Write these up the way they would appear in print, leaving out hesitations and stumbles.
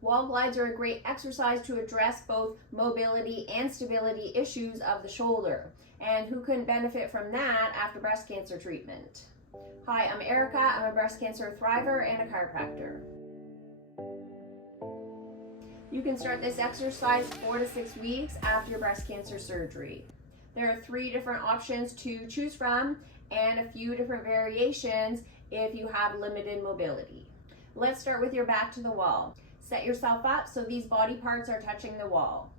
Wall glides are a great exercise to address both mobility and stability issues of the shoulder. And who couldn't benefit from that after breast cancer treatment? Hi, I'm Erica. I'm a breast cancer thriver and a chiropractor. You can start this exercise 4 to 6 weeks after your breast cancer surgery. There are 3 different options to choose from and a few different variations if you have limited mobility. Let's start with your back to the wall. Set yourself up so these body parts are touching the wall.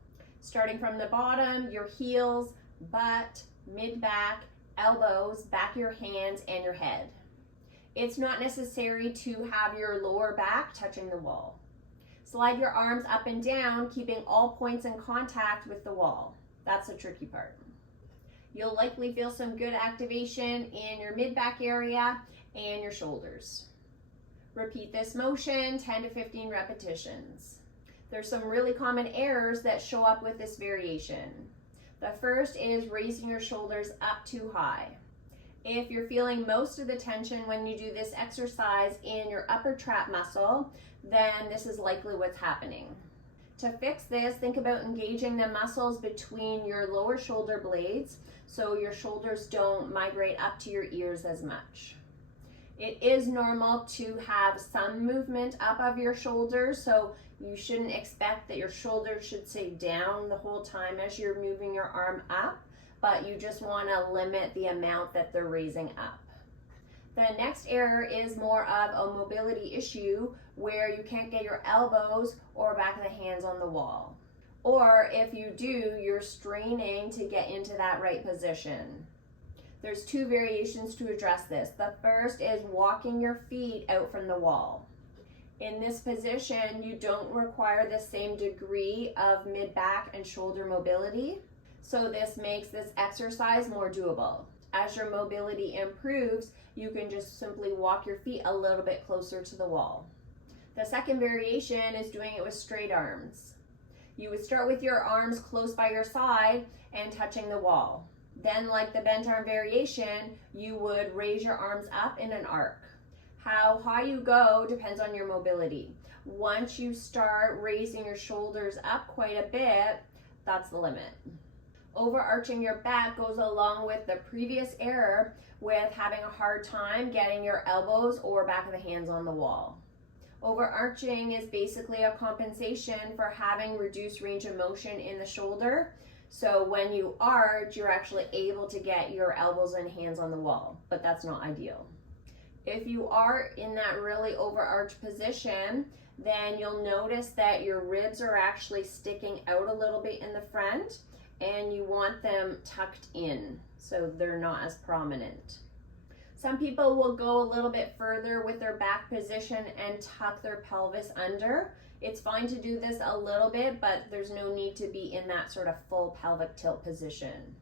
Starting from the bottom, your heels, butt, mid-back, elbows, back of your hands, and your head. It's not necessary to have your lower back touching the wall. Slide your arms up and down, keeping all points in contact with the wall. That's the tricky part. You'll likely feel some good activation in your mid-back area and your shoulders. Repeat this motion 10 to 15 repetitions. There's some really common errors that show up with this variation. The first is raising your shoulders up too high. If you're feeling most of the tension when you do this exercise in your upper trap muscle, then this is likely what's happening. To fix this, think about engaging the muscles between your lower shoulder blades so your shoulders don't migrate up to your ears as much. It is normal to have some movement up of your shoulders, so you shouldn't expect that your shoulders should stay down the whole time as you're moving your arm up, but you just want to limit the amount that they're raising up. The next error is more of a mobility issue where you can't get your elbows or back of the hands on the wall. Or if you do, you're straining to get into that right position. There's 2 variations to address this. The first is walking your feet out from the wall. In this position, you don't require the same degree of mid-back and shoulder mobility, so this makes this exercise more doable. As your mobility improves, you can just simply walk your feet a little bit closer to the wall. The second variation is doing it with straight arms. You would start with your arms close by your side and touching the wall. Then, like the bent arm variation, you would raise your arms up in an arc. How high you go depends on your mobility. Once you start raising your shoulders up quite a bit, that's the limit. Overarching your back goes along with the previous error with having a hard time getting your elbows or back of the hands on the wall. Overarching is basically a compensation for having reduced range of motion in the shoulder. So when you arch, you're actually able to get your elbows and hands on the wall, but that's not ideal. If you are in that really overarched position, then you'll notice that your ribs are actually sticking out a little bit in the front, and you want them tucked in so they're not as prominent. Some people will go a little bit further with their back position and tuck their pelvis under. It's fine to do this a little bit, but there's no need to be in that sort of full pelvic tilt position.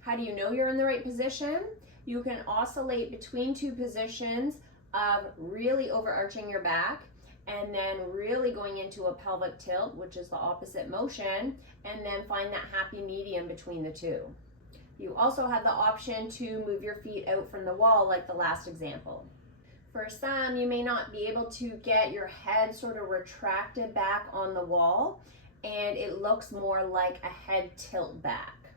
How do you know you're in the right position? You can oscillate between 2 positions of really overarching your back and then really going into a pelvic tilt, which is the opposite motion, and then find that happy medium between the 2. You also have the option to move your feet out from the wall like the last example. For some, you may not be able to get your head sort of retracted back on the wall, and it looks more like a head tilt back.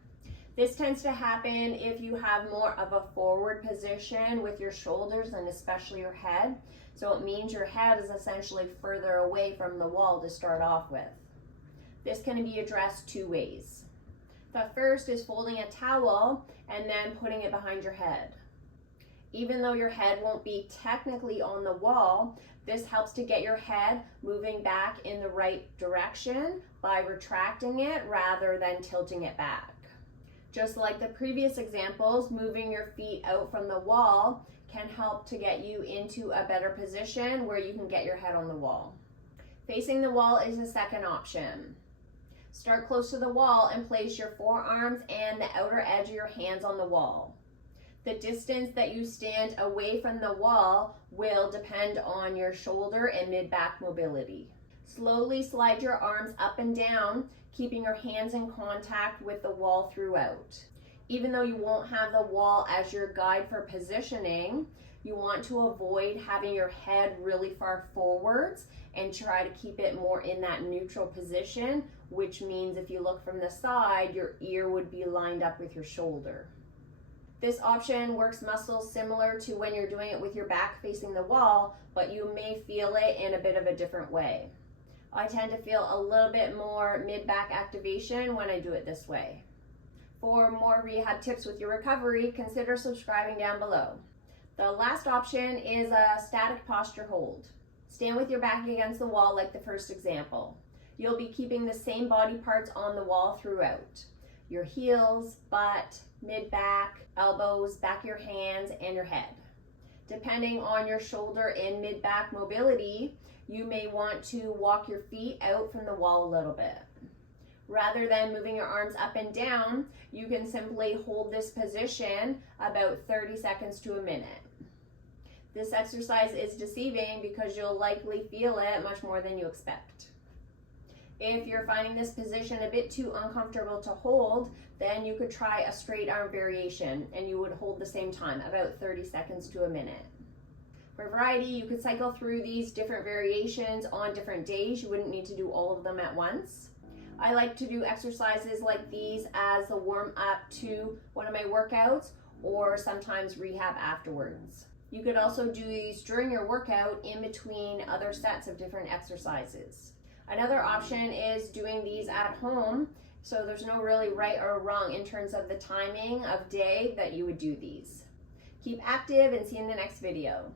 This tends to happen if you have more of a forward position with your shoulders and especially your head. So it means your head is essentially further away from the wall to start off with. This can be addressed 2 ways. The first is folding a towel and then putting it behind your head. Even though your head won't be technically on the wall, this helps to get your head moving back in the right direction by retracting it rather than tilting it back. Just like the previous examples, moving your feet out from the wall can help to get you into a better position where you can get your head on the wall. Facing the wall is the second option. Start close to the wall and place your forearms and the outer edge of your hands on the wall. The distance that you stand away from the wall will depend on your shoulder and mid-back mobility. Slowly slide your arms up and down, keeping your hands in contact with the wall throughout. Even though you won't have the wall as your guide for positioning, You want to avoid having your head really far forwards and try to keep it more in that neutral position, which means if you look from the side, your ear would be lined up with your shoulder. This option works muscles similar to when you're doing it with your back facing the wall, but you may feel it in a bit of a different way. I tend to feel a little bit more mid-back activation when I do it this way. For more rehab tips with your recovery, consider subscribing down below. The last option is a static posture hold. Stand with your back against the wall like the first example. You'll be keeping the same body parts on the wall throughout. Your heels, butt, mid-back, elbows, back of your hands, and your head. Depending on your shoulder and mid-back mobility, you may want to walk your feet out from the wall a little bit. Rather than moving your arms up and down, you can simply hold this position about 30 seconds to a minute. This exercise is deceiving because you'll likely feel it much more than you expect. If you're finding this position a bit too uncomfortable to hold, then you could try a straight arm variation and you would hold the same time, about 30 seconds to a minute. For variety, you could cycle through these different variations on different days. You wouldn't need to do all of them at once. I like to do exercises like these as a warm up to one of my workouts or sometimes rehab afterwards. You could also do these during your workout in between other sets of different exercises. Another option is doing these at home, so there's no really right or wrong in terms of the timing of day that you would do these. Keep active and see you in the next video.